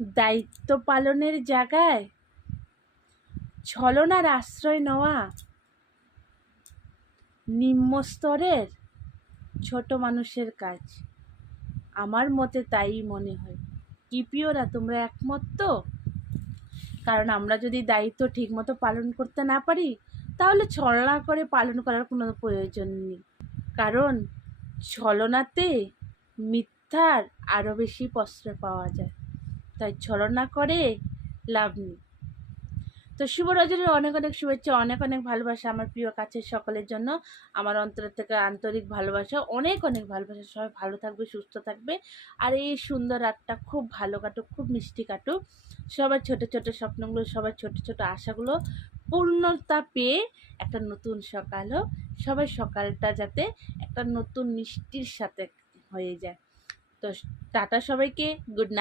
দায়িত্ব পালনের জায়গায় ছলনার আশ্রয় নেওয়া নিম্ন স্তরের ছোট মানুষের কাজ। আমার মতে তাই মনে হয়। কি প্রিয়রা, তোমরা একমত তো? কারণ আমরা যদি দায়িত্ব ঠিকমতো পালন করতে না পারি, তাহলে ছলনা করে পালন করার কোনো প্রয়োজন নেই। কারণ ছলনাতে মিথ্যার আরও বেশি প্রশ্রয় পাওয়া যায়, তাই ছলনা করে লাভ নেই। তো শুভ রজনীর অনেক অনেক শুভেচ্ছা, অনেক অনেক ভালোবাসা আমার প্রিয় কাছের সকলের জন্য। আমার অন্তর থেকে আন্তরিক ভালোবাসা, অনেক অনেক ভালোবাসা। সবাই ভালো থাকবে, সুস্থ থাকবে, আর এই সুন্দর রাতটা খুব ভালো কাটুক, খুব মিষ্টি কাটুক। সবার ছোট ছোট স্বপ্নগুলো, সবার ছোট ছোট আশাগুলো পূর্ণতা পেয়ে একটা নতুন সকাল হোক। সবাই সকালটা যাতে একটা নতুন মিষ্টির সাথে হয়ে যায়। তো টাটা সবাইকে, গুড নাইট।